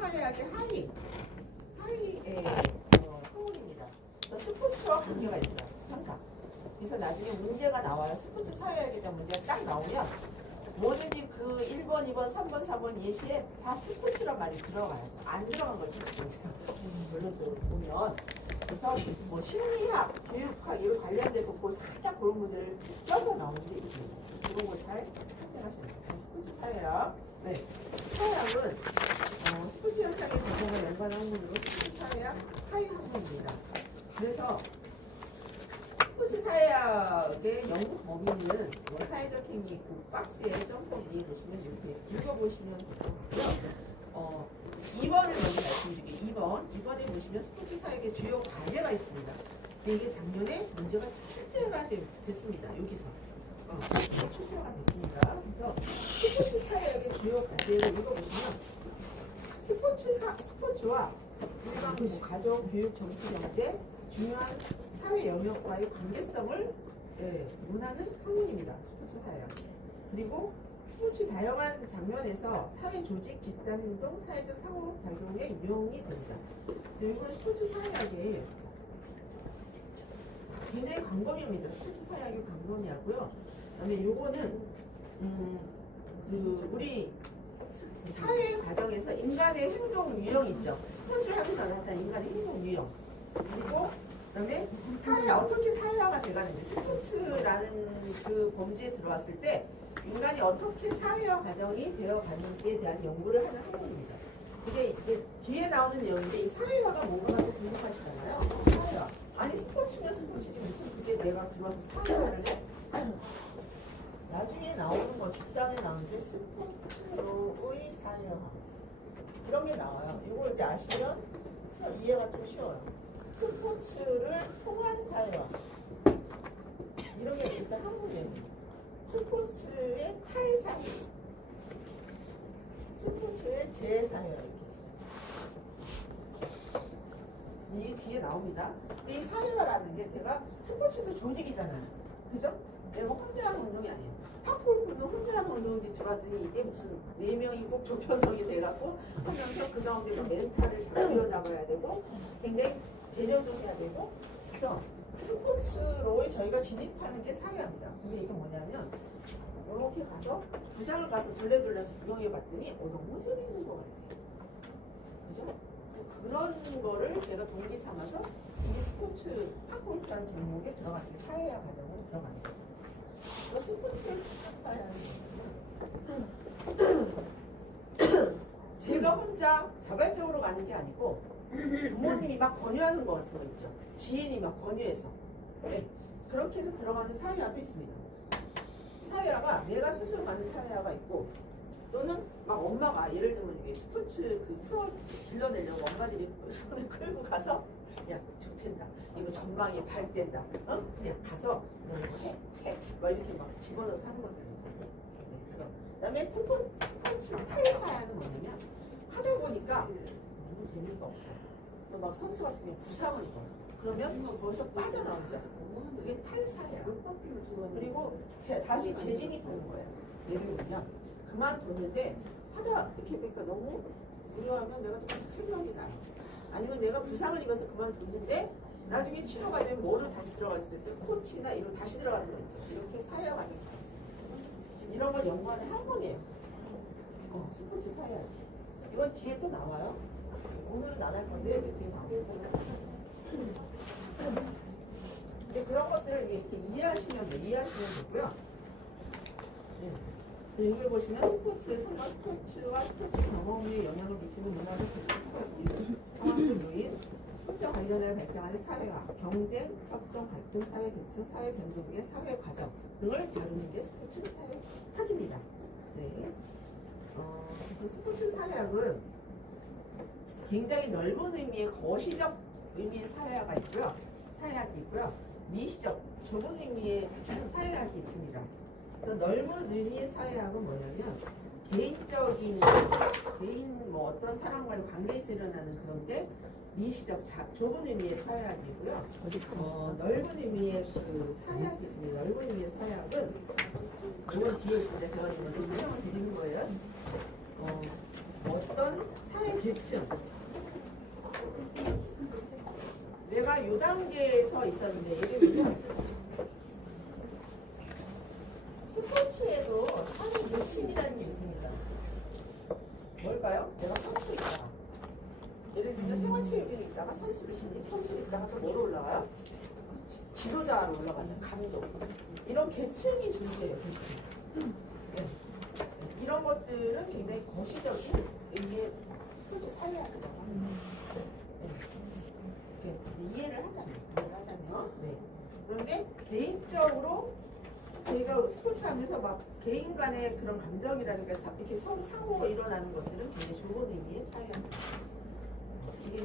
사회학의 하위의 학문입니다. 스포츠와 관계가 있어요. 항상. 그래서 나중에 문제가 나와요. 스포츠 사회학에 대한 문제가 딱 나오면 뭐든지 그 1번, 2번, 3번, 4번 예시에 다 스포츠란 말이 들어가요. 안 들어간 거지. 물론 보면. 그래서 뭐 심리학, 교육학 이런 관련돼서 그 살짝 그런 문제를 껴서 나오는 게 있습니다. 그런 걸 잘 판단하셔야 돼요. 스포츠 사회학. 네. 사회학은 스포츠 현상의 적용과 연관한 학문으로 스포츠 사회학 하위 학문입니다. 그래서 스포츠 사회학의 연구 범위는 사회적 행위 그 박스에 점프 위에 보시면 이렇게 읽어보시면 되고요. 2번을 먼저 말씀드릴게요. 2번에 보시면 스포츠 사회학의 주요 과제가 있습니다. 근데 이게 작년에 문제가 출제가 됐습니다. 여기서. 출제가 됐습니다. 그래서 스포츠 사회학의 주요 과제를 읽어보시면 스포츠와 일반 가정, 교육, 정치, 경제 중요한 사회 영역과의 관계성을 논하는 학문입니다. 스포츠 사회학. 그리고 스포츠 다양한 장면에서 사회 조직, 집단 행동, 사회적 상호작용에 유용이 됩니다. 그리고 스포츠 사회학이 굉장히 광범위합니다. 스포츠 사회학이 광범위하고요. 그다음에 요거는 우리 사회 과정에서 인간의 행동 유형 있죠. 스포츠를 하면서 나타나는 인간의 행동 유형. 그리고 그다음에 어떻게 사회화가 돼가는지 스포츠라는 그 범주에 들어왔을 때 인간이 어떻게 사회화 과정이 되어가는지에 대한 연구를 하는 학문입니다. 이게 뒤에 나오는 내용인데 이 사회화가 뭐가라고 궁금하시잖아요. 사회화. 아니 스포츠면 스포츠지 무슨 그게 내가 들어와서 사회화를 해? 나중에 나오는 거 뒷단에 나오는데 스포츠로의 사회화 이런 게 나와요. 이걸 이제 아시면 이해가 좀 쉬워요. 스포츠를 통한 사회화 이런 게 일단 학문이에요. 스포츠의 탈사회, 스포츠의 재사회화 이게 뒤에 나옵니다. 근데 이 사회화라는 게 제가 스포츠도 조직이잖아요. 그죠? 내가 혼자 하는 운동이 아니에요. 팝골프는 혼자 하는 운동인데 들어왔더니 이게 무슨 4명이 꼭 조편성이 돼갖고 하면서 그 가운데 멘탈을 잘 부여잡아야 되고 굉장히 개념도 해야 되고 그래서 스포츠로 저희가 진입하는 게 사회화입니다. 근데 이게 뭐냐면 이렇게 가서 부장을 가서 둘레둘레 구경해 봤더니 너무 재밌는 것 같아요. 그죠? 그런 거를 제가 동기 삼아서 이게 스포츠 팝골프라는 종목에 들어가는 게 사회화 과정으로 들어가는 거예요. 스포츠를 사회하는 거예요. 제가 혼자 자발적으로 가는 게 아니고 부모님이 막 권유하는 거 같은 거 있죠. 지인이 막 권유해서 네. 그렇게 해서 들어가는 사회화도 있습니다. 사회화가 내가 스스로 가는 사회화가 있고 또는 막 엄마가 예를 들면 이게 스포츠 그 프로 길러내려고 엄마들이 손을 끌고 가서 야 좋댄다 이거 전방에 발댄다 야 가서 너 이거 해 막 이렇게 막 집어넣어서 하는 것들 있잖아요. 네, 그다음에 스포츠 탈사야는 뭐냐면 하다 보니까 너무 재미가 없고 또 막 선수 같은 경우 부상을 입어 그러면 거기서 빠져나오죠. 그게 탈사야. 그리고 다시 재진입하는 거예요. 예를 들면 그만뒀는데 하다 이렇게 보니까 너무 무료하면 내가 좀 생각이 나요. 아니면 내가 부상을 입어서 그만뒀는데 나중에 치료가 되면 뭐로 다시 들어갈 수 있어요? 코치나 이로 다시 들어가는 거 있죠. 이렇게 사회화 과정이 있습니다. 이런 걸 연구하는 학문이에요. 스포츠 사회화. 이건 뒤에 또 나와요. 오늘은 안 할 건데 뒤에 나오고. 근데 그런 것들을 이렇게 이해하시면 되고요. 네. 여기 보시면 스포츠와 스포츠 경험에 영향을 미치는 문화적 상황적 요인, 스포츠와 관련해 발생하는 사회화, 경쟁, 협정, 갈등, 사회 계층, 사회 변동 등의 사회 과정 등을 다루는 게 스포츠 사회학입니다. 네. 그래서 스포츠 사회학은 굉장히 넓은 의미의 거시적 의미의 사회학이 있고요. 미시적, 좁은 의미의 사회학이 있습니다. 그래서 넓은 의미의 사회학은 뭐냐면 개인 뭐 어떤 사람과의 관계에서 일어나는 그런데 미시적, 좁은 의미의 사회학이고요. 넓은 의미의 그 사회학이 있습니다. 넓은 의미의 사회학은 이건 뒤에 있습니다. 제가 지금 설명을 드리는 거예요. 어떤 사회 계층. 내가 요 단계에서 있었는데 예를 들면 스포츠에도 사회 계층이라는 게 있습니다. 뭘까요? 내가 선수 있다. 예를 들면 생활체육인이 있다가 선수를 신입, 선수를 있다가 또 뭐로 올라가요? 지도자로 올라가는 감독. 이런 계층이 존재해요. 계층. 네. 이런 것들은 굉장히 거시적인 의미의 스포츠 사회학이라고 합니다. 네. 이해를 하자면. 네. 그런데 개인적으로 저희가 스포츠 하면서 막 개인 간의 그런 감정이라는 게 이렇게 서로 상호 일어나는 것들은 굉장히 좋은 의미의 사회학입니다. 이게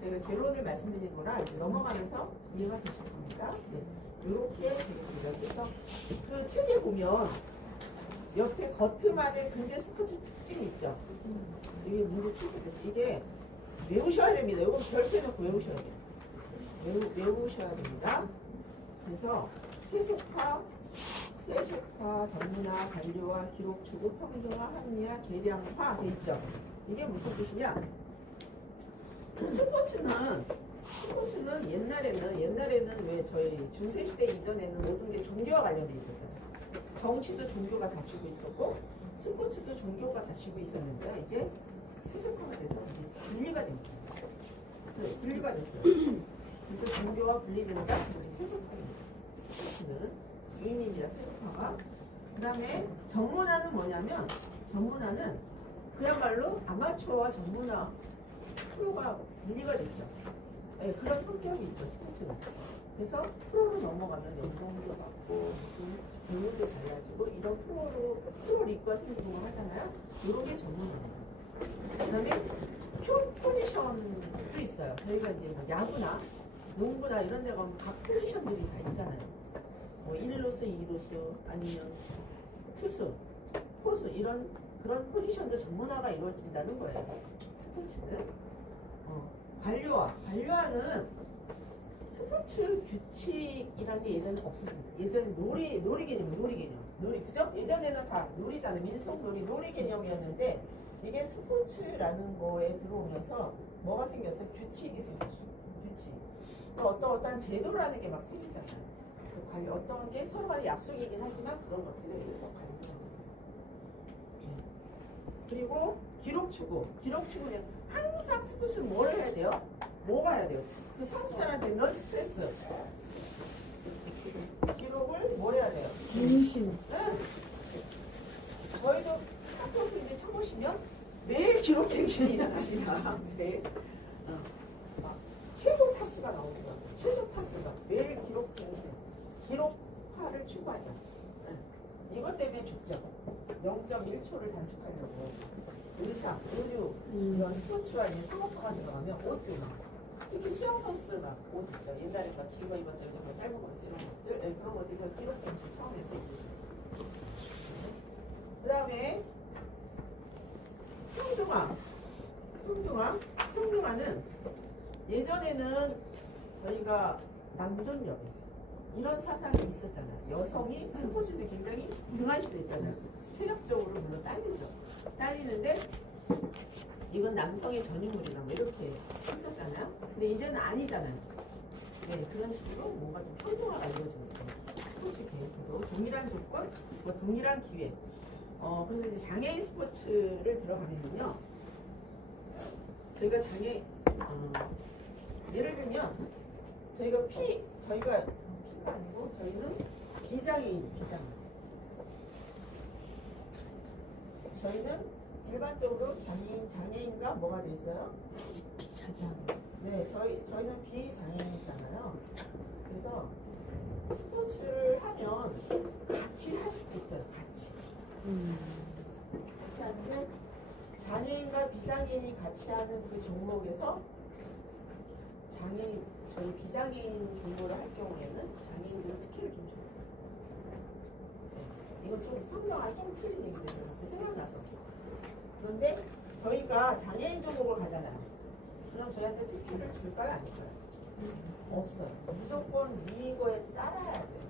제가 결론을 말씀드린 거라 이제 넘어가면서 이해가 되실 겁니다. 네. 이렇게 되겠습니다. 그래서 그 책에 보면 옆에 거트만의 근대 스포츠 특징이 있죠. 이게 문제 출제됐어요. 이게 외우셔야 됩니다. 이건 별표 놓고 외우셔야 돼요. 외우셔야 됩니다. 그래서 세속화, 전문화, 관료화, 기록, 주고, 평등화, 합리화, 계량화 돼 있죠. 이게 무슨 뜻이냐? 스포츠는 옛날에는 왜 저희 중세시대 이전에는 모든 게 종교와 관련돼 있었잖아요. 정치도 종교가 다쥐고 있었고 스포츠도 종교가 다쥐고 있었는데 이게 세속화가 돼서 이제 분리가 됩니다. 네, 분리가 됐어요. 그래서 종교와 분리된다. 우리 세속화입니다. 스포츠는 유인입니다. 세속화가. 그 다음에 전문화는 뭐냐면 전문화는 그야말로 아마추어와 전문화 프로가 분리가 됐죠. 네, 그런 성격이 있죠, 스포츠는. 그래서 프로로 넘어가면 연봉도 받고 무슨 배우도 달라지고 이런 프로 리그가 생기고 하잖아요. 이런 게 전문화입니다. 그 다음에 포지션도 있어요. 저희가 이제 뭐 야구나 농구나 이런 데 가면 각 포지션들이 다 있잖아요. 뭐 1루수, 2루수 아니면 투수, 포수 이런 그런 포지션도 전문화가 이루어진다는 거예요. 스포츠는. 관료화는 스포츠 규칙이라는 게 예전에 없었습니다. 예전에 놀이 개념. 그죠? 예전에는 다 놀이잖아요. 민속놀이 개념이었는데 이게 스포츠라는 거에 들어오면서 뭐가 생겼어요? 규칙이 생겼죠. 규칙. 또 어떠한 제도라는 게 막 생기잖아요. 그 관료, 어떤 게 서로 간에 약속이긴 하지만 그런 것들에 의해서 관료합니다. 그리고 기록추구는 항상 스포츠는 뭘 해야 돼요? 뭐가 해야 돼요? 그 선수들한테 넌 스트레스. 기록을 뭘 해야 돼요? 중심. 네. 저희도 학교 이제 쳐보시면 매일 기록 갱신이 일어납니다. 네. 최고 타수가 나오고요. 최소 타수가 매일 기록 갱신. 기록화를 추구하죠. 네. 이것 때문에 죽죠. 0.1초를 단축하려고. 의상, 의류, 이런 스포츠와 이제 상업화가 들어가면 옷들, 특히 수영 선수가 옷 있죠. 옛날에 막 긴 거 입었던 거, 짧은 거 이런 것들, 네, 그런 것들 그 기록 갱신 처음에서 입으시죠. 그 다음에 평등화는 예전에는 저희가 남존여배 이런 사상이 있었잖아요. 여성이 스포츠에서 굉장히 등한시됐잖아요. 체력적으로 물론 딸리는데 이건 남성의 전유물이다 뭐 이렇게 했었잖아요. 근데 이제는 아니잖아요. 네, 그런 식으로 뭔가 좀 평등화가 이루어지고 있습니다. 스포츠 계에서도 동일한 조건, 뭐 동일한 기회. 그래서 이제 장애인 스포츠를 들어가면요. 저희가 예를 들면 저희가 피가 아니고 저희는 비장애인. 저희는 일반적으로 장애인과 뭐가 돼 있어요? 비장애인. 네, 저희는 비장애인이잖아요. 그래서 스포츠를 하면 같이 할 수도 있어요. 같이 하는데 장애인과 비장애인이 같이 하는 그 종목에서 저희 비장애인 종목을 할 경우에는 장애인들은 특혜를 좀 줘요. 네, 이건 좀 평등한 좀 틀린 얘기들이 생각나서. 그런데 저희가 장애인 종목을 가잖아요. 그럼 저희한테 특혜를 줄까요? 아닐까요? 없어요. 무조건 이거에 따라야 돼요.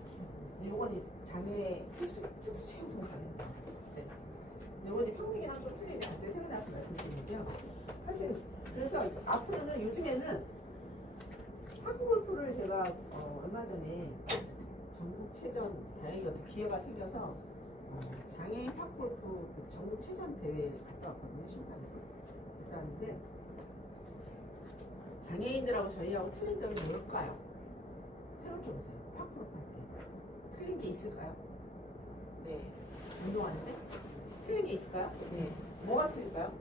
근데 이건 장애 특수체육으로 가는 거예요. 네. 이번에 평등이랑 좀 틀리게 갑자기 생각나서 말씀드리는데요. 하여튼 그래서 앞으로는 요즘에는 학골프를 제가 얼마 전에 전국체전 다행히 어떻게 기회가 생겨서 장애인 팝골프 그 전국체전 대회 갔다 왔거든요. 심판으로 갔다 왔는데 장애인들하고 저희하고 틀린 점이 뭘까요? 생각해보세요. 팝골프 할 때 틀린 게 있을까요? 네. 운동하는데? 틀린 게 있을까요? 네. 뭐가 틀릴까요?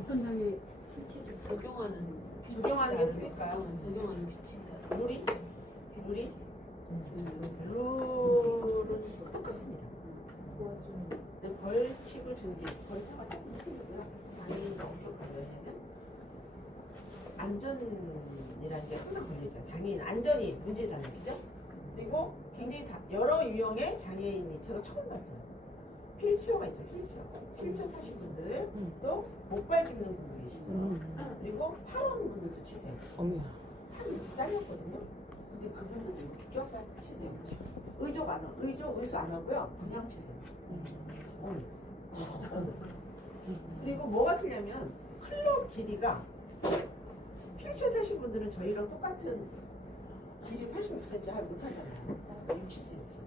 어떤 장애 신체적 적용하는 적용하는 게 틀릴까요? 적용하는 규칙이다. 룰이? 룰은 똑같습니다. 근데 벌칙을 주는 게 벌칙가 조금 틀리고요. 장애인이 엄격한 왜냐면 안전이라는 게 항상 걸리죠. 장애인 안전이 문제잖아요. 그죠? 그리고 굉장히 여러 유형의 장애인이 제가 처음 봤어요. 휠체어가 있죠. 휠체어 타신 분들 또 목발 짚는 분들 계시죠. 그리고 팔원 분들도 치세요. 어머야. 팔이 이렇게 잘렸거든요. 근데 그분들도 이렇게 껴서 치세요. 의조 안 하고요. 그냥 치세요. 그리고 뭐가 틀냐면 클럽 길이가 휠체어 타신 분들은 저희랑 똑같은 길이 86cm 하지 못하잖아요. 60cm.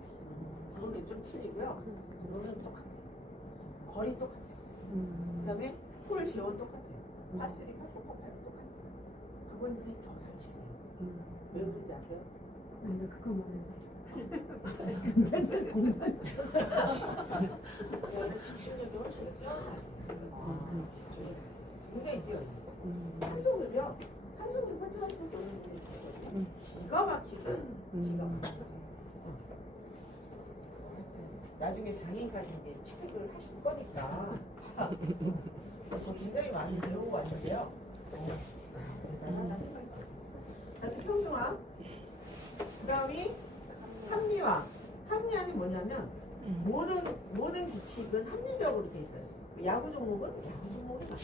그거는 좀 틀리고요. 롤은 똑같아요. 거리 똑같아요. 그 다음에 홀 재원 똑같아요. 파3, 파4, 파5 똑같아요. 그분들이 더 잘 치세요. 왜 그런지 아세요? 근데 그거 말해서. 집중력이 훨씬 뛰어나세요. 굉장히 뛰어나요. 한 손으로 파트할 수밖에 없는 분이 계시거든요. 기가 막히게. 나중에 장애인까지 이제 취득을 하실 거니까 저 굉장히 많이 배우고 왔는데요. 대단하다 생각이 들었어요. 다음에 평등화. 그 다음이 합리화. 합리화는 뭐냐면 모든 규칙은 합리적으로 돼 있어요. 야구 종목은 야구 종목에 맞게.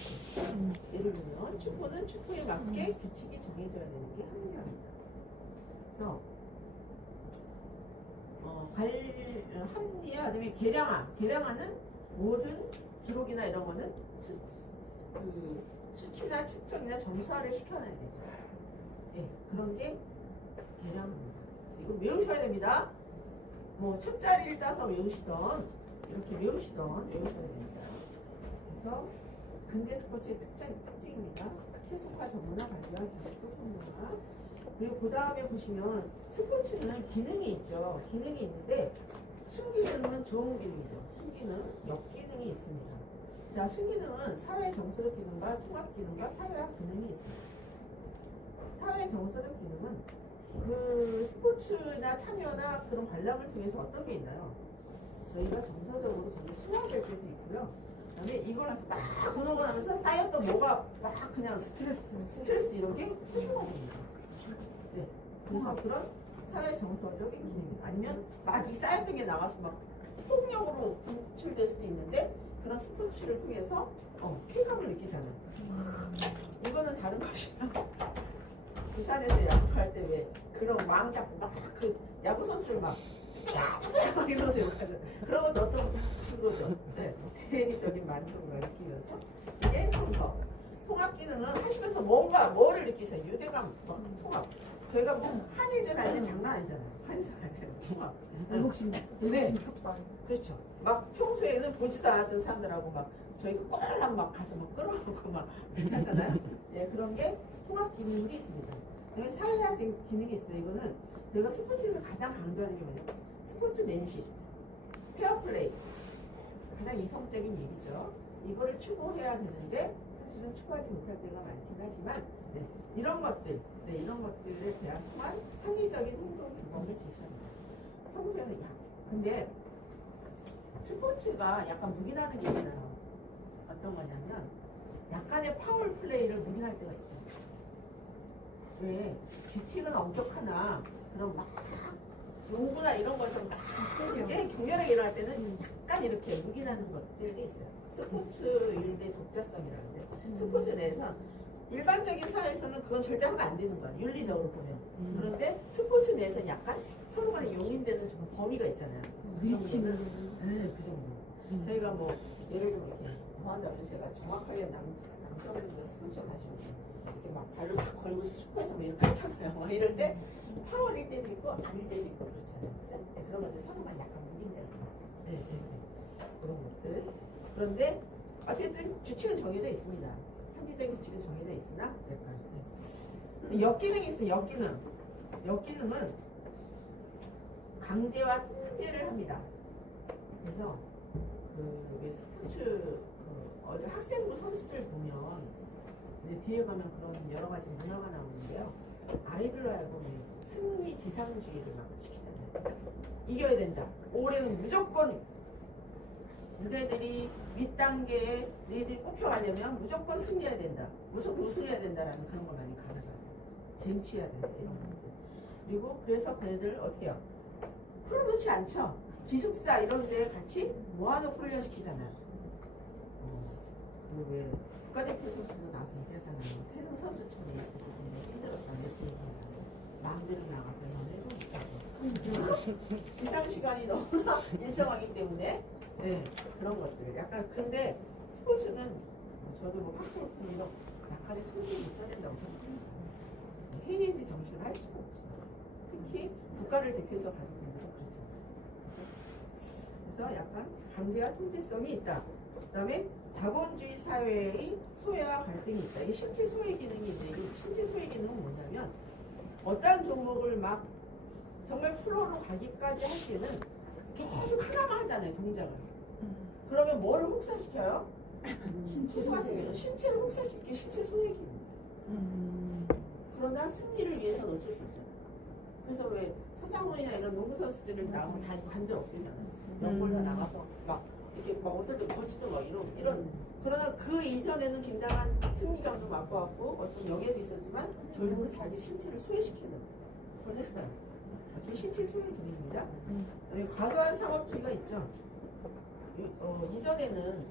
예를 들면 축구는 축구에 맞게 규칙이 정해져야 되는 게 합리화입니다. 그래서 합리화, 그다음에 계량화는 모든 기록이나 이런 거는 수치나 측정이나 점수화를 시켜놔야 되죠. 예, 그런 게 계량화입니다. 이거 외우셔야 됩니다. 뭐 첫자리를 따서 외우시던 이렇게 외우셔야 됩니다. 그래서 근대 스포츠의 특징입니다. 세속화 전문화 발전화 경기도 평등화. 그리고 그 다음에 보시면 스포츠는 기능이 있죠. 기능이 있는데 순기능은 좋은 기능이죠. 순기능, 역기능이 있습니다. 자, 순기능은 사회 정서적 기능과 통합 기능과 사회학 기능이 있습니다. 사회 정서적 기능은 그 스포츠나 참여나 그런 관람을 통해서 어떤 게 있나요? 저희가 정서적으로 굉장히 수용될 때도 있고요. 그다음에 이걸 해서 막 운동을 하면서 쌓였던 뭐가 막 그냥 스트레스 이런 게 해소가 됩니다. 네. 그래서 그런 사회 정서적인 기능입니다. 아니면 막 이 쌓였던 게 나가서 막 폭력으로 분출될 수도 있는데 그런 스포츠를 통해서 쾌감을 느끼잖아요. 이거는 다른 것이야. 부산에서 야구할 때 왜 그런 마음 잡고 막 그 야구 선수를 막 이러면서 욕하죠. 그런 건 어떤 그거죠. 네. 대리적인 만족을 느끼면서 이게 통합 기능은 하시면서 뭐를 느끼세요? 유대감, 통합. 저희가 뭐 한일전 할 때 장난 아니잖아요. 한일전 할 때는 통합. 네. 그렇죠. 막 평소에는 보지도 않았던 사람들하고 막 저희가 꼴랑 막 가서 막 끌어안고 막 이렇게 하잖아요. 예, 그런 게 통합 기능이 있습니다. 그다음에 사회화 기능이 있습니다. 이거는 저희가 스포츠에서 가장 강조하는 게 뭐냐면 스포츠맨십, 페어플레이. 가장 이성적인 얘기죠. 이거를 추구해야 되는데 사실은 추구하지 못할 때가 많긴 하지만 이런 것들에 대한 통한 합리적인 행동 규범을 제시합니다. 평소에는 근데 스포츠가 약간 묵인하는 게 있어요. 어떤 거냐면 약간의 파울 플레이를 묵인할 때가 있죠. 왜 규칙은 엄격하나 그런 막 농구나 이런 것에서 막 격렬하게 일어날 때는 약간 이렇게 묵인하는 것들이 있어요. 스포츠 일대 독자성이라는데 스포츠 내에서 일반적인 사회에서는 그건 절대 하면 안 되는 거야. 윤리적으로 보면. 그런데 스포츠 내에서는 약간 서로 간에 용인되는 좀 범위가 있잖아요. 밀치는 네, 그 정도. 저희가 뭐 예를 들면 이렇게 뭐 한다면 제가 정확하게 남성분들 스포츠 가시고 이렇게 막 발로 탁 걸고 축구해서 뭐 이렇게 하잖아요. 막 이럴 때 파워일 때도 있고 아닐 때도 있고 그렇잖아요. 그죠? 네, 그런 것들 서로 간 약간 무긴대요. 네, 네, 네. 그런 것들. 그런데 어쨌든 규칙은 정해져 있습니다. 합리적인 규칙은 정해져 있으나 약간 네. 역기능이 있어요. 역기능. 역기능은 강제와 통제를 합니다. 그래서 왜 스포츠 어디 학생부 선수들 보면 이제 뒤에 가면 그런 여러 가지 문화가 나오는데요. 아이들로 하여금 승리 지상주의를 막 시키잖아요. 이겨야 된다. 올해는 무조건 너네들이 윗단계에 너희들이 뽑혀가려면 무조건 승리해야 된다. 무조건 우승해야 된다라는 그런 걸 많이 가르쳐요. 쟁취해야 된다 이런 것들. 그리고 그래서 걔네들 어떻게 해요? 풀어놓지 않죠. 기숙사 이런 데 같이 모아놓고 훈련시키잖아요. 그 왜 국가대표 선수도 나와서 얘기하잖아요. 태릉 선수촌에 있을 때 굉장히 힘들었다 이렇게 얘기하잖아요. 마음대로 나가서 연애도 못하고 기상 시간이 너무나 일정하기 때문에 네, 그런 것들. 약간 근데 스포츠는 저도 뭐 학교 이런 약간의 통제가 있어야 된다고 생각합니다. 해이지 정신을 할 수가 없어요. 특히 국가를 대표해서 가는 분들은 그렇죠. 그래서 약간 강제와 통제성이 있다. 그다음에 자본주의 사회의 소외와 갈등이 있다. 이게 신체 소외 기능이 있는데 이 신체 소외 기능은 뭐냐면 어떠한 종목을 막 정말 프로로 가기까지 할 때는 계속 하나만 하잖아요. 동작을. 그러면 뭐를 혹사시켜요? 신체 같은 경우 신체를 혹사시키기 신체 소외 기능. 그러나 승리를 위해서는 어쩔 수 없죠. 그래서 왜 서장훈이나 이런 농구 선수들을 나오면 다 관절 없대잖아요. 연골로 나가서 막 이렇게 막 어떻게 거치도 막 이런 그러나 그 이전에는 굉장한 승리감도 맛보았고 어떤 영예도 있었지만 결국은 자기 신체를 소외시키는 걸 했어요. 이게 신체 소외 기능입니다. 과도한 상업주의가 있죠. 이전에는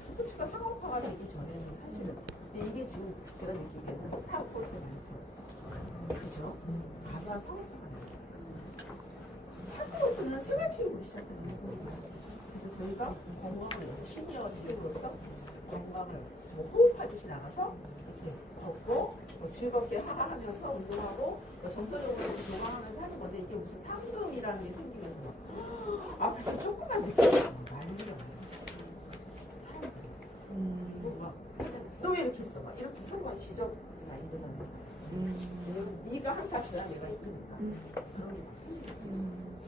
스포츠가 상업화가 되기 전에는 사실은 근데 이게 지금 제가 느끼기에는 탑골프 많이 들었어요. 그죠? 과도한 상업화가 나요. 탑골프는 생활체육으로 시작했는데 그래서 저희가 건강을 시니어 체육으로서 건강을 뭐 호흡하듯이 나가서 이렇게 걷고 뭐 즐겁게 하면서 운동하고 뭐 정서적으로 동화하면서 하는 건데 이게 무슨 상금이라는 게 생기면서 막 앞에서 조금만 느끼면 난리가 나요. 사람들이 너 왜 이렇게 했어? 막 이렇게 서로가 지적 많이 들어가요. 왜냐면 네가 한타 쳐야 내가 이기니까 그런 게 막 생기고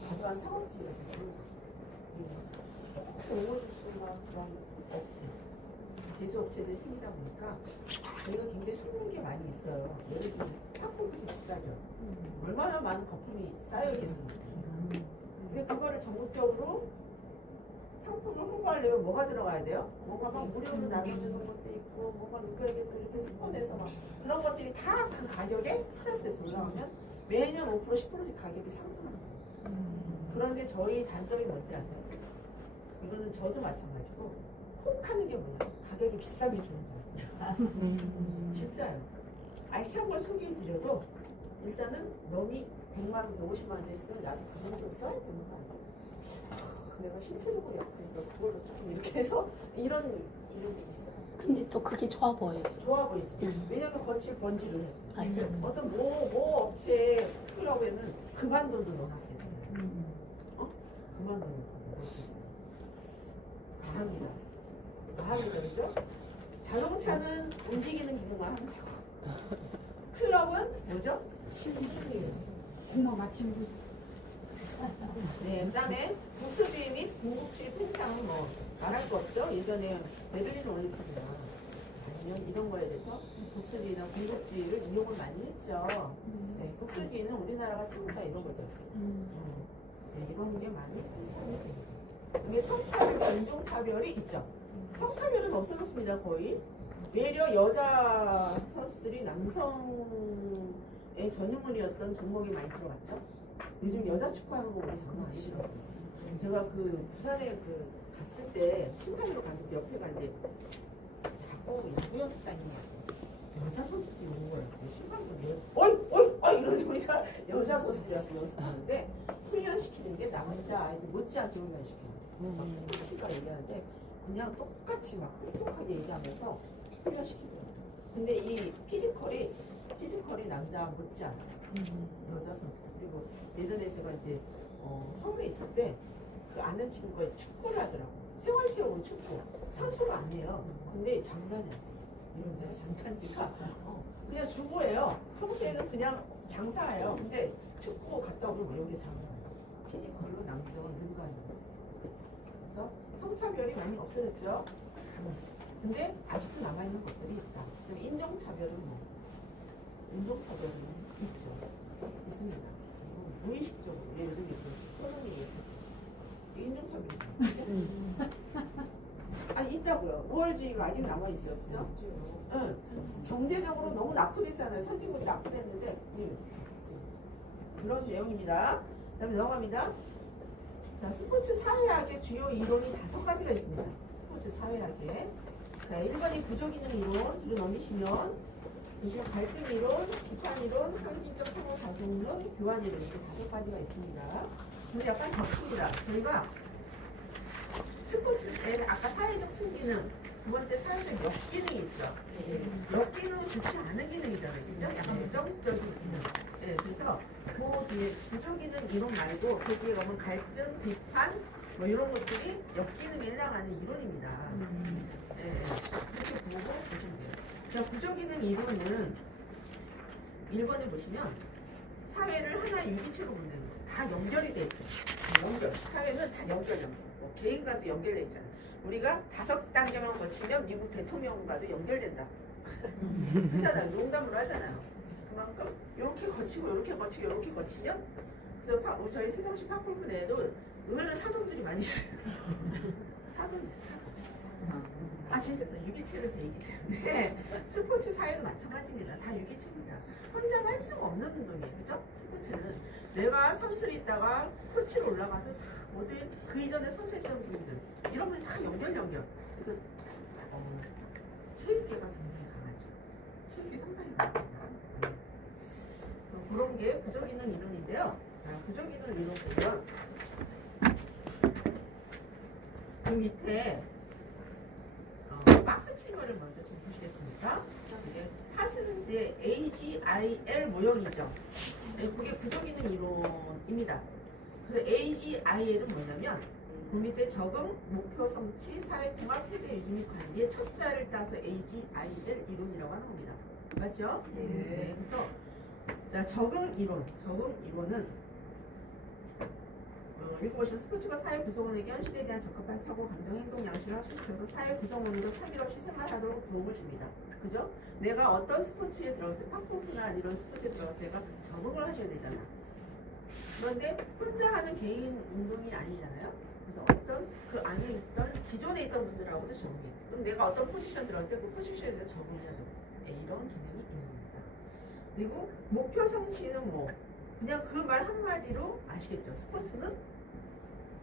과도한 상업주의가 좀 들어오고 있어요. 오버주스나 그런 업체 제조업체들이 생기다 보니까 저희가 굉장히 숨는 게 많이 있어요. 예를 들면 탑골프도 비싸죠. 얼마나 많은 거품이 쌓여있겠습니까? 근데 그거를 전국적으로 상품을 홍보하려면 뭐가 들어가야 돼요? 뭔가 막 무료로 나눠주는 것도 있고 뭔가 누구에게 또 이렇게 스폰해서 막 그런 것들이 다 그 가격에 플러스해서 올라오면 매년 5% 10%씩 가격이 상승하는 거예요. 그런데 저희 단점이 뭔지 아세요? 이거는 저도 마찬가지고 혹하는 게 뭐냐? 가격이 비싸게 주는 줄 진짜요. 알찬 걸 소개해드려도 일단은 놈이 100만 원, 150만 원짜리 쓰면 나도 그 정도 써야 되는 거 아니야? 내가 신체적으로 약하니까 그걸로 조금 이렇게 해서 이런 게 있어요. 근데 또 그게 좋아 보여요. 좋아 보이지? 왜냐면 거칠 번지를 해. 맞아요. 어떤 모 업체 클럽에는 그만 돈도 넣어놨대잖아요. 그만 돈도 넣어놨대잖아요. 과합니다. 과합니다, 그죠? 자동차는 움직이는 기능만 하면 되고 클럽은 뭐죠? 신중이에요. 공마 맞추고 네, 그 다음에 국수주의 및 군국주의 팽창은 뭐 말할 거 없죠. 예전에 베를린 올림픽이나 아니면 이런 거에 대해서 국수주의나 군국주의를 이용을 많이 했죠. 네, 국수주의는 우리나라가 최고다 이런 거죠. 네, 이런 게 많이 팽창이 됩니다. 이게 성차별, 인종차별이 있죠. 성차별은 없어졌습니다, 거의. 외려 여자 선수들이 남성의 전유물이었던 종목이 많이 들어갔죠. 요즘 여자 축구하는 거 우리 장난 아니더라고요. 제가 그 부산에 갔을 때 심판으로 갔는데 옆에 갔는데 야구 연습장이냐고 여자 선수들이 온 거예요. 심판분이 어이 이러는 보니까 여자 선수들이라서 연습하는데 훈련시키는 게 남자 아이들 못지않게 훈련시켜요. 코치가 얘기하는데 그냥 똑같이 막 똑똑하게 얘기하면서 훈련시키더라고요. 근데 이 피지컬이 남자 못지않아 여자 선수. 그리고 예전에 제가 이제 서울에 있을 때 그 아는 친구가 축구를 하더라고. 생활체육으로 축구. 선수가 아니에요. 근데 장난이야. 이런 데가 장난치가 그냥 주부예요. 평소에는 그냥 장사예요. 근데 축구 갔다 오면 이런 게 장난이에요. 피지컬로 남자가 능가하는 거예요. 그래서 성차별이 많이 없어졌죠. 근데 아직도 남아있는 것들이 있다. 그럼 인종차별은 인종차별은 있죠. 있습니다. 무의식적으로 예를 들면 소문이 인종차별이죠. 아니 있다고요. 우월주의가 아직 남아있어요. 그죠? 응. 경제적으로 너무 낙후됐잖아요. 선진국이 낙후됐는데 그런 내용입니다. 그 다음에 넘어갑니다. 자, 스포츠 사회학의 주요 이론이 5가지가 있습니다. 스포츠 사회학에. 자, 1번이 구조기능 이론, 뒤로 넘기시면 이제 갈등 이론, 비판 이론, 상징적 상호작용론, 교환 이론 이렇게 5가지가 있습니다. 근데 약간 겹칩니다. 저희가 스포츠에 아까 사회적 순기능, 두 번째 사회적 역기능이 있죠. 역기능은 좋지 않은 기능이잖아요. 그죠? 약간 부정적인 기능. 네, 그래서 그 뒤에 구조기능 이론 말고 그 뒤에 보면 갈등, 비판 뭐 이런 것들이 역기능에 해당하는 이론입니다. 네, 이렇게 보고 보시면 돼요. 자, 구조기능 이론은 1번에 보시면 사회를 하나의 유기체로 보는 거예요. 다 연결이 돼 있고 연결. 사회는 다 연결. 뭐 개인과도 연결돼 있잖아요. 우리가 5단계만 거치면 미국 대통령과도 연결된다. 그잖아요. 농담으로 하잖아요. 그만큼 이렇게 거치고 이렇게 거치고 이렇게 거치면 그래서 저희 세정시 팝골프 내에도 의외로 사돈들이 많이 있어요. 사돈이 있어요. 아 진짜 유기체로 돼 있기 때문에 스포츠 사회도 마찬가지입니다. 다 유기체입니다. 혼자 할 수가 없는 운동이에요. 그죠? 스포츠는 내가 선수로 있다가 코치로 올라가서 모두 그 이전에 선수했던 분들 이런 분이 다 연결. 그래서 체육계가 굉장히 강하죠. 체육이 상당히 강합니다. 그런 게 구조기능 이론인데요. 자, 구조기능 이론 보면 그 밑에 박스 친 거를 먼저 좀 보시겠습니까? 이게 하스는 이제 AGIL 모형이죠. 네, 그게 구조기능 이론입니다. 그래서 AGIL은 뭐냐면 그 밑에 적응, 목표 성취, 사회통합, 체제 유지 및 관리의 첫 자를 따서 AGIL 이론이라고 하는 겁니다. 맞죠? 네. 그래서 자, 적응 이론은 읽어보시면 스포츠가 사회 구성원에게 현실에 대한 적합한 사고, 감정, 행동, 양식을 학습시켜서 사회 구성원으로 차질 없이 생활하도록 도움을 줍니다. 그죠? 내가 어떤 스포츠에 들어갔을 때, 팝콘이나 이런 스포츠에 들어갔을 때 내가 적응을 하셔야 되잖아. 그런데 혼자 하는 개인 운동이 아니잖아요. 그래서 어떤 그 안에 있던 기존에 있던 분들하고도 적응해. 그럼 내가 어떤 포지션 들어갈 때 그 포지션에 대해서 적응해야 되고 이런 기능이 있는 겁니다. 그리고 목표 성취는 뭐 그냥 그 말 한마디로 아시겠죠? 스포츠는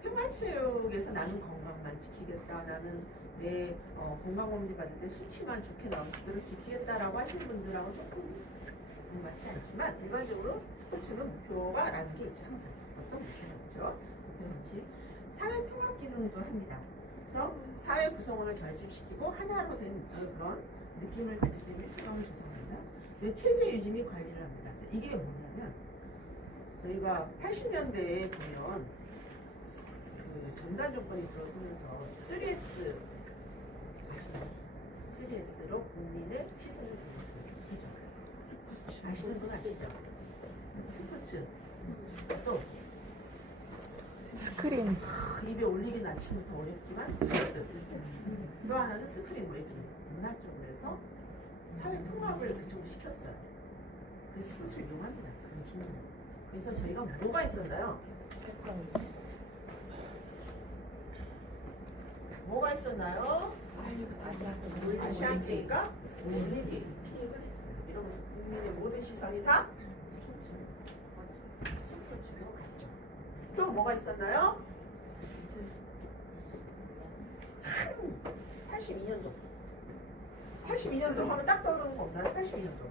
생활체육에서 나는 건강만 지키겠다. 나는 내 건강검진 받을 때 수치만 좋게 나오면 그대로 지키겠다라고 하시는 분들하고 조금 맞지 않지만 일반적으로 스포츠는 목표가 라는 게 있죠. 항상 어떤 목표가 있죠. 목표는 사회 통합 기능도 합니다. 그래서 사회 구성원을 결집시키고 하나로 된 그런 느낌을 가질 수 있는 일체감을 조성합니다. 체제 유지 및 관리를 합니다. 이게 뭐냐면 저희가 80년대에 보면 그 전단 정권이 들어서면서 3S 아시나요? 3S로 국민의 시선을 돌렸어요. 아시는 분 아시죠? 스포츠 또 스크린. 입에 올리긴 아침부터 어렵지만 스포츠 또 하나는 스크린 웨이팅 문화 쪽으로 해서 사회 통합을 그쪽으로 시켰어요. 그래서 스포츠를 이용합니다. 그런 기능. 그래서 저희가 뭐가 있었나요? 뭐가 있었나요? 아시안 게임과 올림픽 피임을 했잖아요. 이러면서 국민의 모든 시선이 다 스포츠로 갔죠. 또 뭐가 있었나요? 82년도 82년도 하면 딱 떠오르는 거 없나요? 82년도.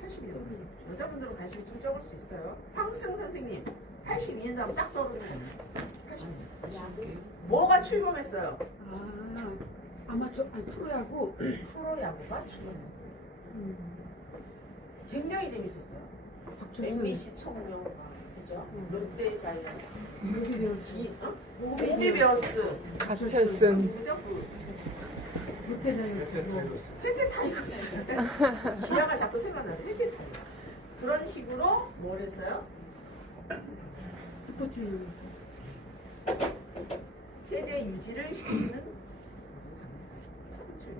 82년도. 여자분들은 관심이 좀 적을 수 있어요. 황승 선생님, 82년도 하면 딱 떠오르는 거 없나요? 뭐가 출범했어요? 프로야구. 프로야구가 출범했어요. 굉장히 재밌었어요. MBC 청룡, 그죠? 롯데 자이언트, 홈리베어스, 가철슨. 그죠? 롯데자이언트. 펜테 타이거즈. 기아가 자꾸 생각나요. 펜테 타이거. 그런 식으로 뭘 했어요? 스포츠. 체제 유지를 시키는 스포츠.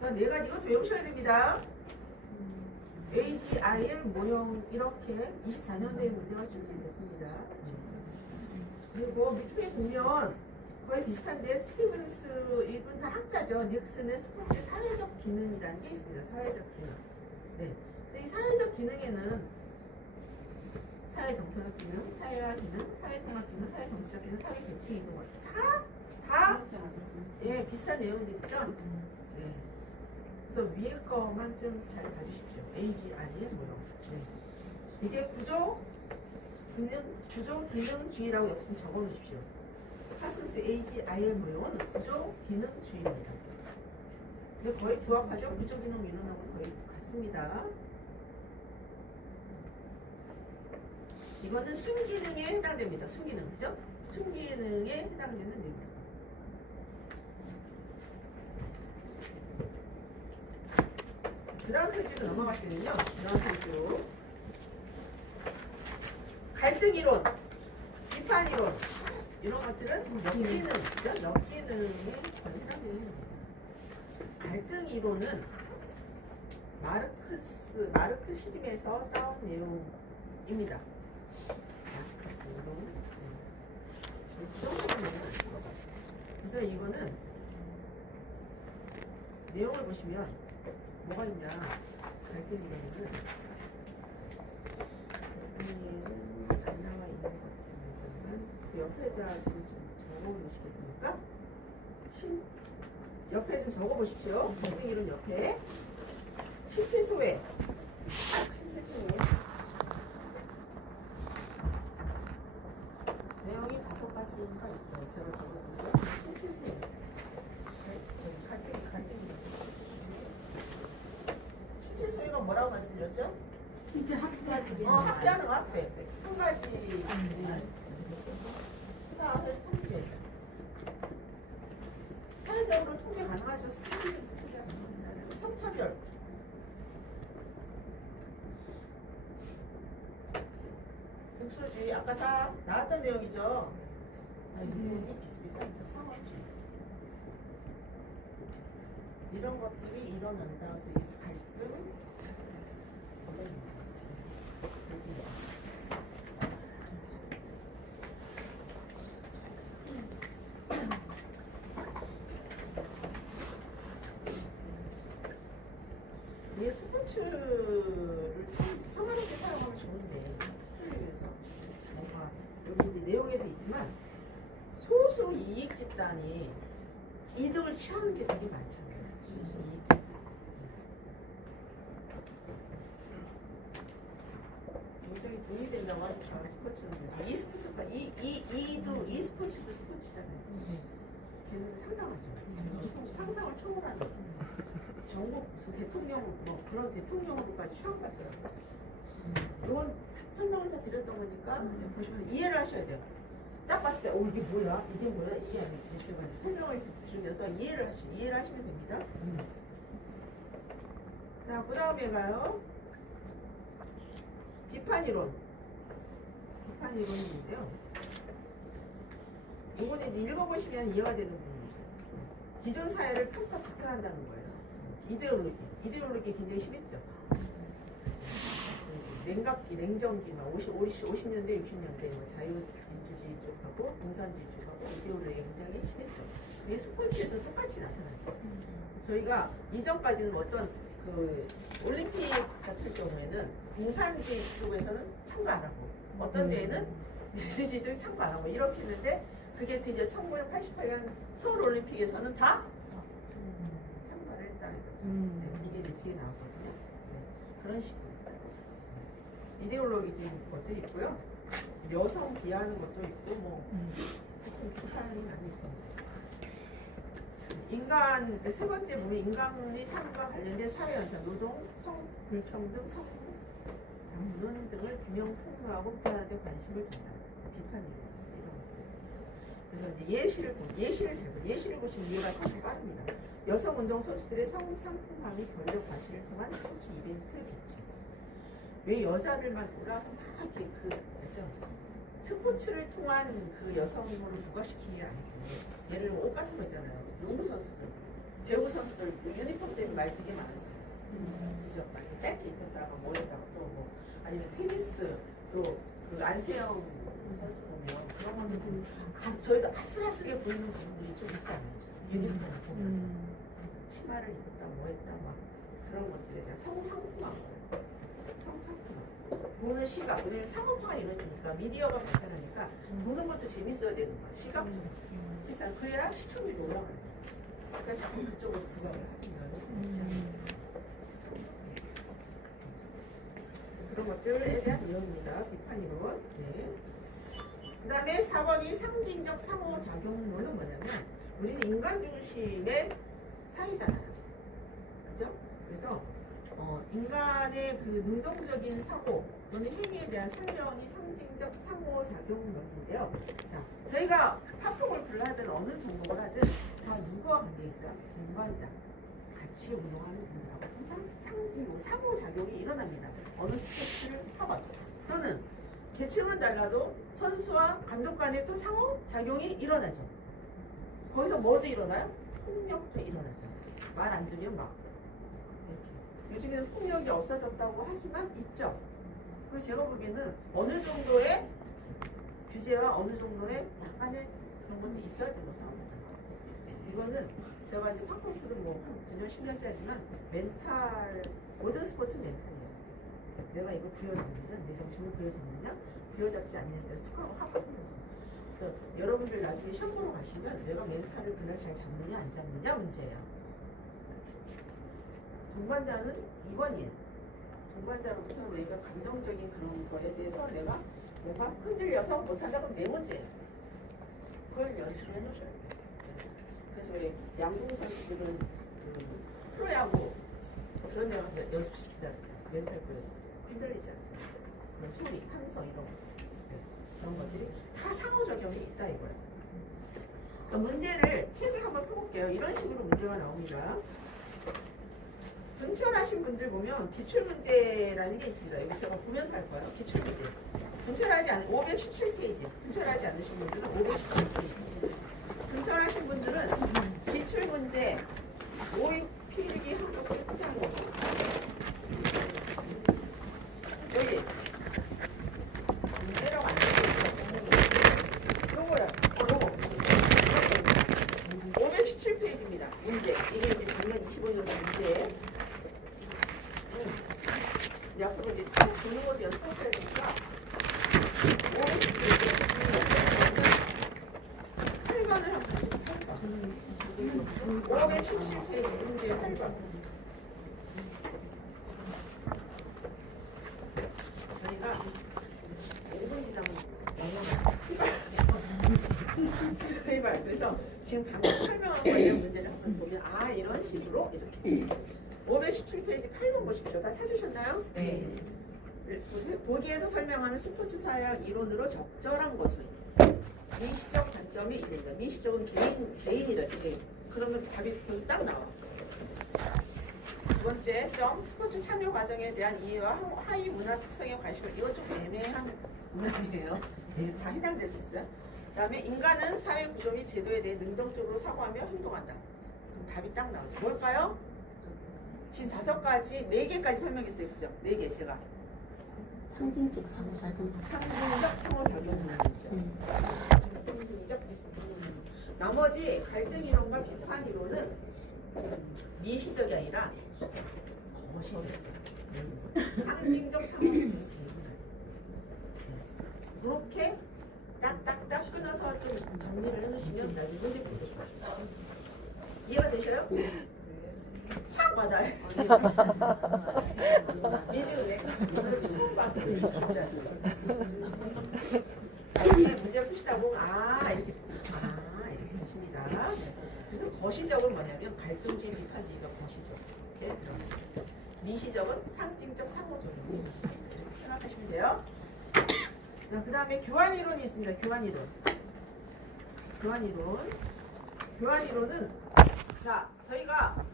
그래서 네 가지 이것도 외우셔야 됩니다. AGIL 모형 이렇게 24년도에 문제가 출제됐습니다. 그리고 밑에 보면 거의 비슷한데 스티븐스 이분 다 학자죠. 닉슨의 스포츠의 사회적 기능이라는 게 있습니다. 사회적 기능. 네. 이 사회적 기능에는 사회 정서적 기능, 사회화 기능, 사회 통합 기능, 사회 정치적 기능, 사회 계층 이런 것들 다 예, 비슷한 내용들이죠. 네. 그래서 위에 거만 좀 잘 봐주십시오. AGI의 모형. 네. 이게 구조 기능주의라고 옆에 좀 적어놓으십시오. 파슨스 AGI의 모형은 구조 기능주의입니다. 근데 거의 부합하죠. 구조 기능 이론하고 거의 같습니다. 이거는 순기능에 해당됩니다. 순기능, 그죠? 순기능에 해당되는 내용입니다. 그 다음 페이지로 넘어갈 때는요. 그 다음 페이지로 갈등 이론, 비판 이론 이런 것들은 엮이는, 그죠? 엮이는에 해당되는 갈등 이론은 마르크시즘에서 따온 내용입니다. 마르크스 이론. 그래서 이거는 내용을 보시면 뭐가 있냐? 갈등 이론은 안 나와 있는 것 같습니다. 그 옆에다 지금 좀 적어보시겠습니까? 옆에 좀 적어보십시오. 갈등 이론 옆에 신체 소외. 내용이 5가지가 있어요. 제가 적어보면 신체 소외. 신체 소외가 뭐라고 말씀드렸죠? 이제 학교까지. 학대하는 거 학대. 한 가지 사회 통제. 사회적으로 통제 가능하죠. 성차별. 국수주의 아까 다 나왔던 내용이죠. 이분이 비슷비슷합니다. 상업주의. 이런 것들이 일어난다. 그래서 여기서 갈등. 이게 스포츠를 참 평화롭게 사용하면 좋은데 스포츠를 위해서 뭔가 여기 이제 내용에도 있지만 소수 이익 집단이 이득을 취하는 게 되게 많잖아요. 소수 이익 집단. 굉장히 돈이 된다고 하죠. 스포츠는 이 스포츠가 이 스포츠도 스포츠잖아요. 걔는 상당하죠. 상상을 초월하는 거죠. 전국 무슨 대통령 뭐 그런 대통령으로까지 시험 받더라고요. 이건 설명을 다 드렸던 거니까 보시면 이해를 하셔야 돼요. 딱 봤을 때, 이게 뭐야? 이게 뭐야? 이게 아니고 제가 설명을 들으면서 이해를 하시면 됩니다. 자, 그 다음에 가요. 비판 이론이 있는데요. 이거는 이제 읽어보시면 이해가 되는 부분입니다. 기존 사회를 비판한다는 거예요. 이데올로기 굉장히 심했죠. 냉각기, 냉전기, 50년대, 60년대 자유민주주의 쪽하고 공산주의 쪽하고 이데올로기 굉장히 심했죠. 이게 스포츠에서 똑같이 나타나죠. 저희가 이전까지는 어떤 그 올림픽 같은 경우에는 공산주의 쪽에서는 참가 안 하고 어떤 데에는 민주주의 쪽에 참가 안 하고 이렇게 했는데 그게 드디어 1988년 서울올림픽에서는 다 참가를 했다는 거죠. 네, 이게 이제 뒤에 나오거든요. 네, 그런 식으로. 이데올로기적인 것도 있고요. 여성 비하하는 것도 있고, 뭐, 비판이 많이 있습니다. 인간, 세 번째 보면 인간의 삶과 관련된 사회현상, 노동, 성, 불평등, 성공, 당론 등을 규명, 폭로하고 비판하는 데 관심을 둔다. 비판이에요. 그래서 이제 예시를 보시면 이해가 참 빠릅니다. 여성 운동 선수들의 성상품화및 권력 과시를 통한 스포츠 이벤트 개최. 왜 여자들만 올라와서 막 이렇게 그래서 스포츠를 통한 그 여성으로 부각시키기 아니고 예를 들면 옷 같은 거 있잖아요. 농구 선수들, 배구 선수들 유니폼 때문에 말 되게 많았잖아요. 그죠? 막 이렇게 짧게 입혔다가 뭐 했다가 또 뭐 아니면 테니스 또 그 안세영 선수 보면 그런 거는 저희도 아슬아슬하게 보이는 부분들이 좀 있지 않아요? 유니폼을 보면서 치마를 입었다 뭐 했다 막 그런 것들에 대한 성상품화 성상품화 보는 시각 왜냐면 상업화가 이루어지니까 미디어가 발달하니까 보는 것도 재밌어야 되는 거야 시각적으로 그렇잖아 그래야 시청률이 올라가는 거야 그러니까 자꾸 그쪽으로 부각을 하는 거야 그런 것들에 대한 이론입니다. 비판이론. 네. 그 다음에 4번이 상징적 상호작용론은 뭐냐면 우리는 인간 중심의 사회잖아요. 그죠? 그래서 인간의 그 능동적인 사고 또는 행위에 대한 설명이 상징적 상호작용론인데요. 자, 저희가 파크골프를 하든 어느 종목을 하든 다 누구와 관계 있어요? 동반자. 같이 운동하는 분들하고 항상 상호작용이 일어납니다. 어느 스포츠를 하건 또는 계층은 달라도 선수와 감독 간에 또 상호작용이 일어나죠. 거기서 뭐도 일어나요? 폭력도 일어나죠. 말 안 들으면 막 이렇게. 요즘에는 폭력이 없어졌다고 하지만 있죠. 그래서 제가 보기에는 어느 정도의 규제와 어느 정도의 약간의 그런 것도 있어야 된다고 생각합니다. 이거는 제가 이제 팝골프를 뭐 9년, 10년째지만 멘탈, 모든 스포츠 멘탈이에요. 내가 이거 부여잡느냐, 내 정신을 부여잡느냐, 부여잡지 않느냐, 스코어가 확 바뀌는 거죠. 여러분들 나중에 시험 보러 가시면 내가 멘탈을 그날 잘 잡느냐, 안 잡느냐 문제예요. 동반자는 2번이에요. 동반자로부터 내가 감정적인 그런 거에 대해서 내가 뭔가 흔들려서 못한다 그러면 내 문제예요. 그걸 연습을 해놓으셔야 돼요. 그래서 왜 양궁 선수들은 그 프로야구 그런 데 가서 연습시키다 멘탈 보여서 흔들리지 않아요. 그런 소리, 함성 이런 거 그런 것들이 다 상호작용이 있다 이거예요. 문제를 책을 한번 펴볼게요. 이런 식으로 문제가 나옵니다. 분철하신 분들 보면 기출문제라는 게 있습니다. 이거 제가 보면서 할 거예요. 기출문제. 분철하지 않은 517페이지. 분철하지 않으신 분들은 517페이지. 분철하신 분들은 기출문제 5육 필기 한국 끝장으로 여기 문제라고 안 되죠. 요거야. 요거 517페이지입니다. 문제. 이게 이제 작년 25년 문제. 앞으로 이제 쭉 보는 것도 연습해야 되니까 8번을 한번 봐주세요. 517페이지 문제 8번. 저희가 5분 지나면 휘발 그래서 지금 방금 설명한 거에 문제를 한번 보면 아 이런 식으로 이렇게 517페이지 8번 보십시오. 다 찾으셨나요? 네. 보기에서 설명하는 스포츠 사회학 이론으로 적절한 것은 미시적 관점이 이른다. 미시적은 개인이라지 개인. 그러면 답이 벌써 딱 나와. 두 번째 점 스포츠 참여 과정에 대한 이해와 하위 문화 특성에 관심을 이건 좀 애매한 문항이에요. 네, 다 해당될 수 있어요. 그 다음에 인간은 사회 구조 및 제도에 대해 능동적으로 사고하며 행동한다. 그럼 답이 딱 나오죠. 뭘까요? 지금 5가지, 4개까지 설명했어요. 그죠? 4개 제가. 상징적 상호작용. 상징적 상호작용론이죠. 상징적 나머지 갈등 이론과 비판 이론은 미시적이 아니라 거시적. 상징적 상호작용. 그렇게 딱 딱딱딱 끊어서 좀 정리를 해주시면 나중에 문제 풀기 좋아요. 이해가 되셔요? 확 와닿아요. 미지근해. 이거를 처음 봐서 그래, 진짜. 이렇게 문제 푸시다 보면 이렇게 하십니다. 그래서 거시적은 뭐냐면 갈등주의 비판주의가 거시적. 네, 미시적은 상징적 상호적인 이렇게 생각하시면 돼요. 그 다음에 교환이론이 있습니다. 교환이론은 자 저희가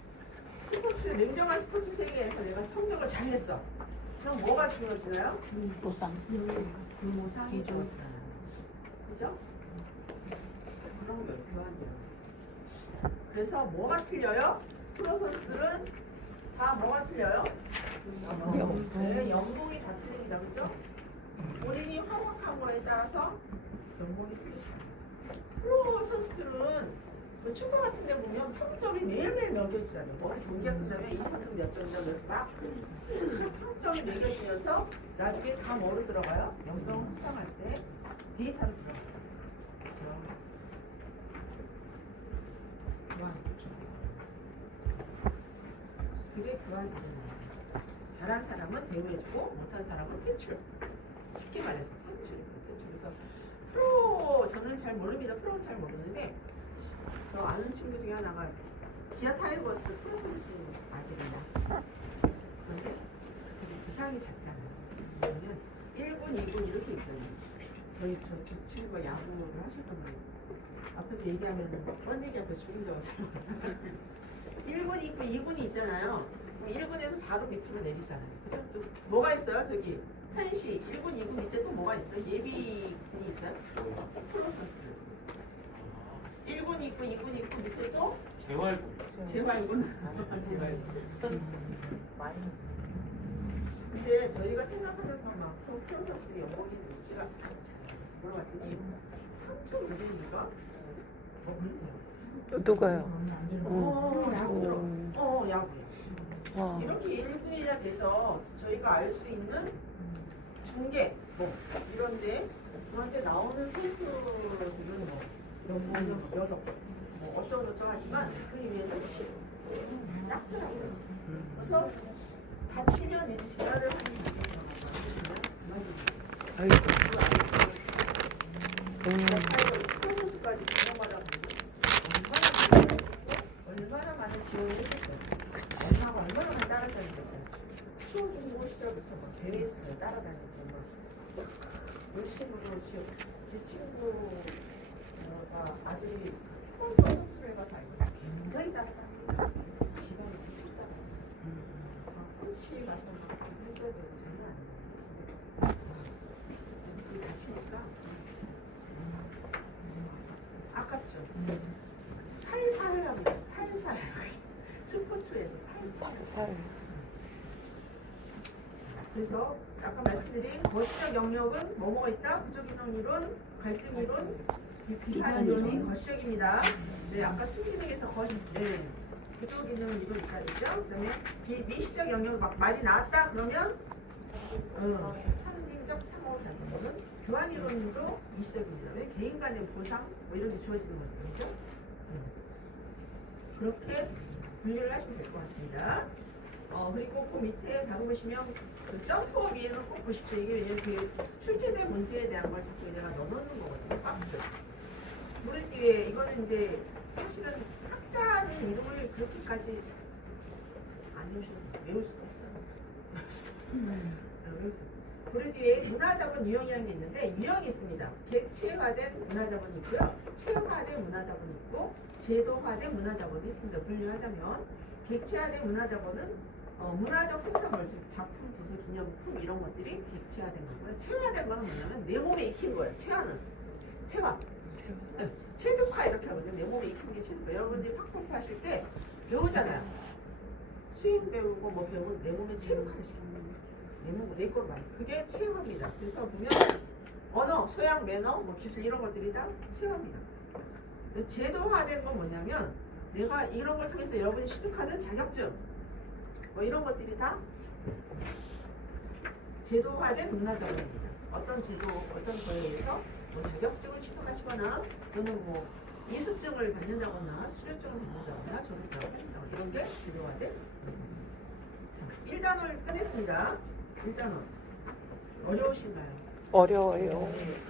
냉정한 스포츠 세계에서 내가 성적을 잘냈어. 그럼 뭐가 주어지나요? 보상. 보상이 주어지나요? 그죠? 그런 거예요. 교환이론. 그래서 뭐가 틀려요? 프로 선수들은 다 뭐가 틀려요? 네, 연봉이 다 틀립니다. 그죠? 본인이 활약한 거에 따라서 연봉이 틀리시죠. 프로 선수들은 뭐 축구 같은 데 보면 평점이 매일매일 매겨지잖아요. 뭐 경기가 끝나면 이 선수 몇 점이다 그래서 막 평점이 매겨지면서 나중에 다 뭐로 들어가요? 연봉 합산할 때 데이터로 들어가요. 그게 교환이에요. 잘한 사람은 대우해주고 못한 사람은 퇴출. 쉽게 말해서 퇴출이에요. 그래서 프로 저는 잘 모릅니다. 프로는 잘 모르는데 저 아는 친구 중에 하나가 기아 타이거스 프로 선수 아들이야. 그런데 그게 부상이 잦잖아요. 왜냐면 1군, 2군 이렇게 있어요. 저 친구가 야구를 하셨단 말이에요. 앞에서 얘기하면 뻔 얘기 앞에 죽인 줄 알았어요. 1군 있고 2군이 있잖아요. 1군에서 바로 밑으로 내리잖아요. 그죠? 또 뭐가 있어요? 저기 산시 1군, 2군 밑에 또 뭐가 있어요? 예비군이 있어요? 프로 선수들. 1군 있고 2군 있고 밑에 또 재활군. 재활군. 근데 저희가 생각하는 것만 프로 선수들이 연봉이 높지가 않잖아요. 물어봤더니 3,500인가? 그렇대요. 누가요? 야구. 야구. 와. 이렇게 1군이나 돼서 저희가 알 수 있는 중계, 뭐, 이런데, 그런데 나오는 선수들은 뭐, 연봉이 몇 억, 뭐, 어쩌고저쩌고 하지만 그 이외에는 작더라고요. 그래서 다치면 이제 재활을 하는 아이고. 프로 선수까지 경험하다 보면 얼마나 많은 지원을 했겠어요. 엄마가 얼마나 많이 따라다니겠어요. 초중고 시절부터 막 대회에서 따라다니고 막 열심으로 제 친구가 아들이 태권도 선수를 해가서 알고 굉장히 따라다니고 집안이 미쳤다고 코치 가서 막 해줘야 되고 장난 아니에요. 그게 다치니까 아깝죠. 탈사를 합니다. 탈사를. 스포츠에서 탈사를. 그래서 아까 말씀드린 거시적 영역은 뭐뭐가 있다? 부족인원이론, 갈등이론, 비판이론이 거시적입니다. 네, 아까 수기생에서 부족인원 이론 있다 했죠? 그 다음에 미시적 영역 막 말이 나왔다? 그러면 상징적 상호 작용은 교환이론도 미시적입니다. 왜? 개인 간의 보상 뭐 이런 게 주어지는 거죠. 그렇게 분류를 하시면 될 것 같습니다. 그리고 그 밑에 다루 보시면 그 점프업 위에는 꼭 보십시오. 이게 왜냐면 그 출제된 문제에 대한 걸 자꾸 내가 넣어놓는 거거든요. 박스. 물 뒤에 이거는 이제 사실은 학자는 이름을 그렇게까지 안 외우셔도 외울 수가 없어요. 외울 수 없어요. 그 뒤에 문화자본 유형이라는 게 있는데 유형이 있습니다. 객체화된 문화자본이 있고요. 체화된 문화자본이 있고 제도화된 문화자본이 있습니다. 분류하자면 객체화된 문화자본은 문화적 생산물, 즉 작품, 도서, 기념품 이런 것들이 객체화된 거고요. 체화된 거는 뭐냐면 내 몸에 익힌 거예요. 체화는 체화. 네, 체득화 이렇게 하거든요. 내 몸에 익힌 게 체득화. 여러분들이 팍팍 하실 때 배우잖아요. 수행 배우고 뭐 배우고 내 몸에 체득화를 시키는 거예요. 내 몸, 내 걸 말이에요. 그게 체화입니다. 그래서 보면 언어, 소양, 매너, 뭐 기술 이런 것들이 다 체화입니다. 제도화된 건 뭐냐면 내가 이런 걸 통해서 여러분이 취득하는 자격증 뭐 이런 것들이 다 제도화된 문화자본입니다. 어떤 제도, 어떤 거에 의해서 뭐 자격증을 취득하시거나 또는 뭐 이수증을 받는다거나 수료증을 받는다거나 졸업장을 받는다거나 이런 게 중요하대. 자, 1단원을 끝냈습니다. 1단원. 어려우신가요? 어려워요. 네.